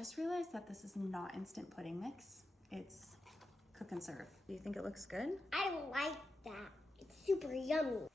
just realized that this is not instant pudding mix. It's cook and serve. Do you think it looks good? I like that. It's super yummy.